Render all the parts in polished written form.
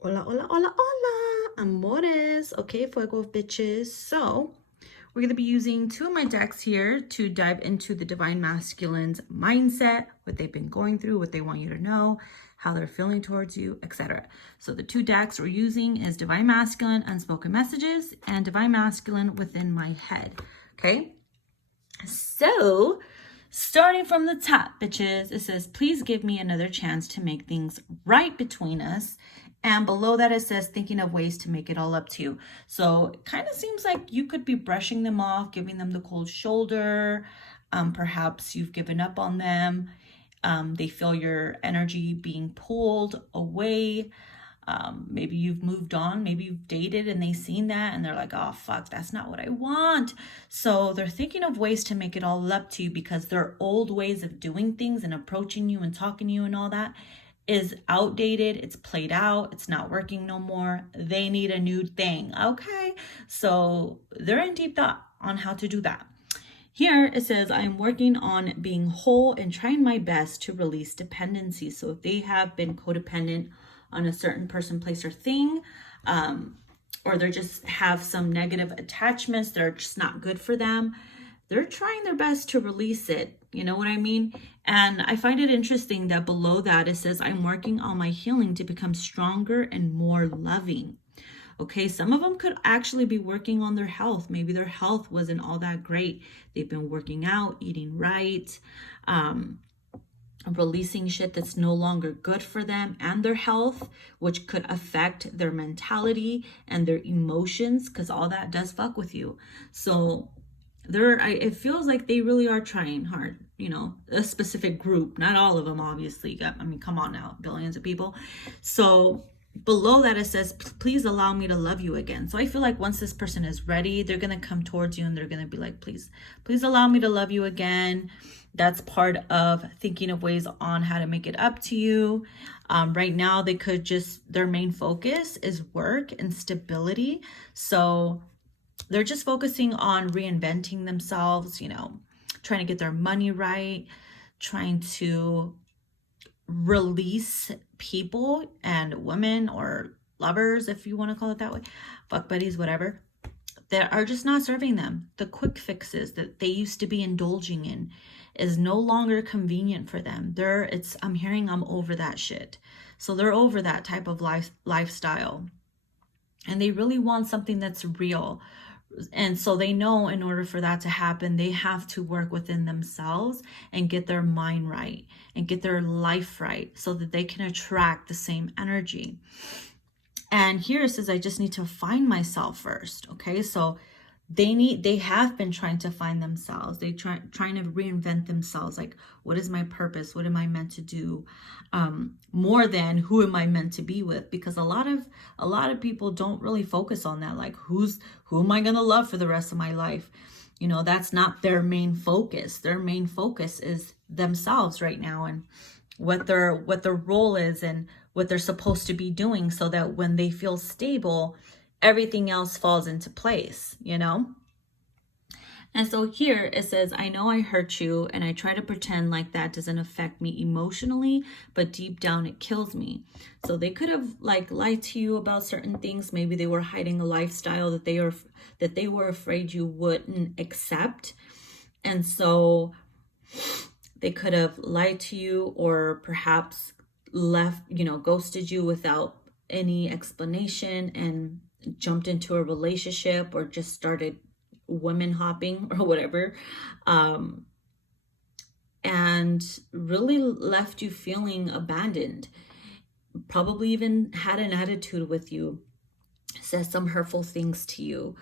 Hola, hola, hola, hola, amores. Okay, fuego bitches. So we're going to be using two of my decks here to dive into the Divine Masculine's mindset, what they've been going through, what they want you to know, how they're feeling towards you, etc. So the two decks we're using is Divine Masculine, Unspoken Messages, and Divine Masculine, Within My Head. Okay, so starting from the top, bitches, it says, please give me another chance to make things right between us. And below that, it says, thinking of ways to make it all up to you. So it kind of seems like you could be brushing them off, giving them the cold shoulder. Perhaps you've given up on them. They feel your energy being pulled away. Maybe you've moved on, maybe you've dated and they've seen that and they're like, oh, fuck, that's not what I want. So they're thinking of ways to make it all up to you because their old ways of doing things and approaching you and talking to you and all that is outdated. It's played out. It's not working no more. They need a new thing. Okay. So they're in deep thought on how to do that. Here it says, I'm working on being whole and trying my best to release dependency. So if they have been codependent on a certain person, place, or thing, or they just have some negative attachments that are just not good for them, they're trying their best to release it. You know what I mean? And I find it interesting that below that it says, I'm working on my healing to become stronger and more loving. Okay, some of them could actually be working on their health. Maybe their health wasn't all that great. They've been working out, eating right, releasing shit that's no longer good for them and their health, which could affect their mentality and their emotions, because all that does fuck with you. So it feels like they really are trying hard, you know, a specific group, not all of them, obviously. I mean, come on now, billions of people. So below that, it says, please allow me to love you again. So I feel like once this person is ready, they're going to come towards you and they're going to be like, please allow me to love you again. That's part of thinking of ways on how to make it up to you. Right now, they could just, their main focus is work and stability. So they're just focusing on reinventing themselves, you know, trying to get their money right, trying to release people and women or lovers, if you want to call it that way, fuck buddies, whatever, that are just not serving them. The quick fixes that they used to be indulging in is no longer convenient for them. I'm hearing I'm over that shit. So they're over that type of lifestyle. And they really want something that's real. And so they know in order for that to happen, they have to work within themselves and get their mind right and get their life right so that they can attract the same energy. And here it says, I just need to find myself first. Okay, so they have been trying to find themselves. Trying to reinvent themselves. Like, what is my purpose? What am I meant to do? More than who am I meant to be with? Because a lot of people don't really focus on that. Like, who am I gonna love for the rest of my life? You know, that's not their main focus. Their main focus is themselves right now and what their role is and what they're supposed to be doing, so that when they feel stable, everything else falls into place, you know? And so here it says, I know I hurt you and I try to pretend like that doesn't affect me emotionally, but deep down it kills me. So they could have like lied to you about certain things. Maybe they were hiding a lifestyle that they were afraid you wouldn't accept. And so they could have lied to you, or perhaps left, you know, ghosted you without any explanation and jumped into a relationship, or just started women hopping or whatever, and really left you feeling abandoned. Probably even had an attitude with you, said some hurtful things to you,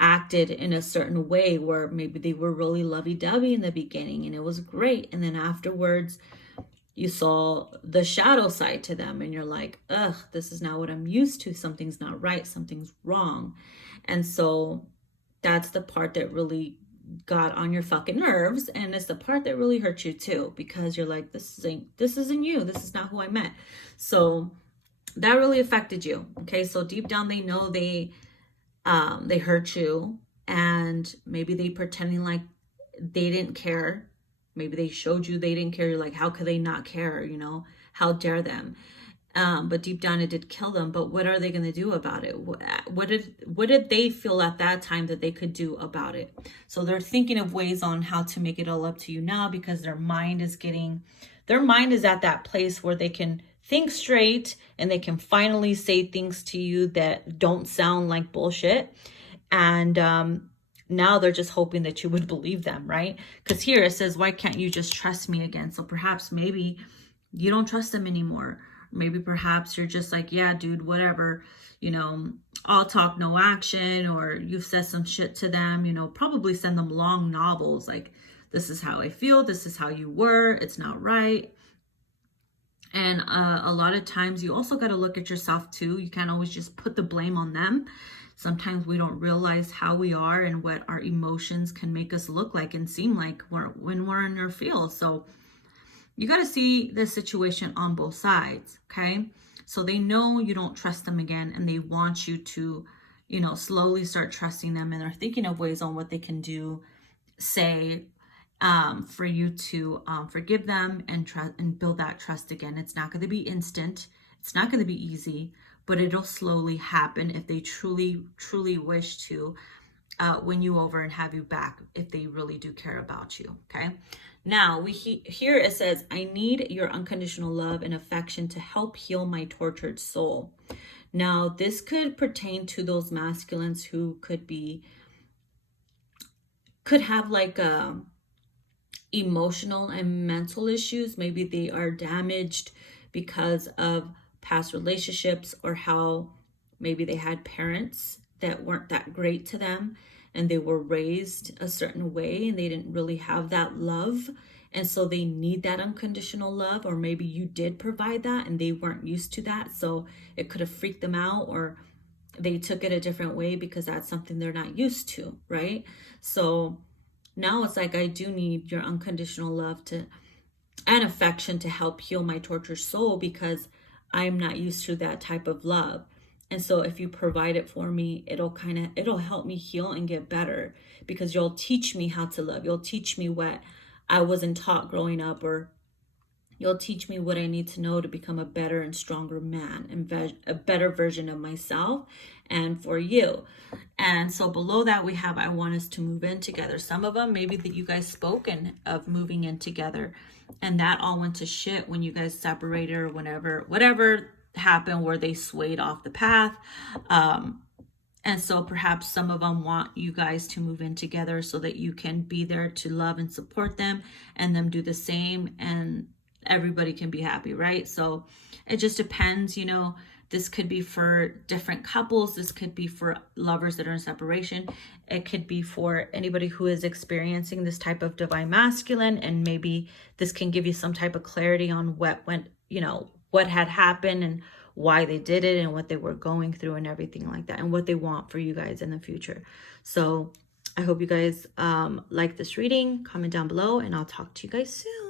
acted in a certain way where maybe they were really lovey-dovey in the beginning and it was great, and then afterwards you saw the shadow side to them and you're like, ugh, this is not what I'm used to. Something's not right, something's wrong. And so that's the part that really got on your fucking nerves, and it's the part that really hurt you too, because you're like, this isn't you, this is not who I met. So that really affected you. Okay, so deep down they know they hurt you, and maybe they pretending like they didn't care. Maybe they showed you they didn't care. You're like, how could they not care? You know, how dare them? But deep down it did kill them. But what are they going to do about it? What did they feel at that time that they could do about it? So they're thinking of ways on how to make it all up to you now, because their mind is at that place where they can think straight and they can finally say things to you that don't sound like bullshit. And now they're just hoping that you would believe them, right? Because here it says, why can't you just trust me again? So perhaps maybe you don't trust them anymore. Maybe perhaps you're just like, yeah, dude, whatever, all talk, no action, or you've said some shit to them, probably send them long novels like, this is how I feel, this is how you were, it's not right. And a lot of times you also got to look at yourself too. You can't always just put the blame on them. Sometimes we don't realize how we are and what our emotions can make us look like and seem like when we're in our field. So you got to see the situation on both sides, okay? So they know you don't trust them again, and they want you to, slowly start trusting them, and they're thinking of ways on what they can do, say, for you to forgive them and trust and build that trust again. It's not going to be instant. It's not going to be easy, but it'll slowly happen if they truly, truly wish to win you over and have you back, if they really do care about you, okay? Now, here it says, I need your unconditional love and affection to help heal my tortured soul. Now, this could pertain to those masculines who could have like emotional and mental issues. Maybe they are damaged because of past relationships, or how maybe they had parents that weren't that great to them, and they were raised a certain way and they didn't really have that love, and so they need that unconditional love. Or maybe you did provide that and they weren't used to that, so it could have freaked them out, or they took it a different way because that's something they're not used to, right? So now it's like, I do need your unconditional love and affection to help heal my tortured soul, because I'm not used to that type of love. And so if you provide it for me, it'll help me heal and get better, because you'll teach me how to love. You'll teach me what I wasn't taught growing up, or you'll teach me what I need to know to become a better and stronger man, and a better version of myself and for you. And so below that we have, I want us to move in together. Some of them, maybe that you guys spoken of moving in together, and that all went to shit when you guys separated, or whatever happened where they swayed off the path. And so perhaps some of them want you guys to move in together so that you can be there to love and support them, and them do the same, and everybody can be happy, right? So it just depends, this could be for different couples. This could be for lovers that are in separation. It could be for anybody who is experiencing this type of divine masculine, and maybe this can give you some type of clarity on what had happened and why they did it, and what they were going through and everything like that, and what they want for you guys in the future. So I hope you guys like this reading. Comment down below, and I'll talk to you guys soon.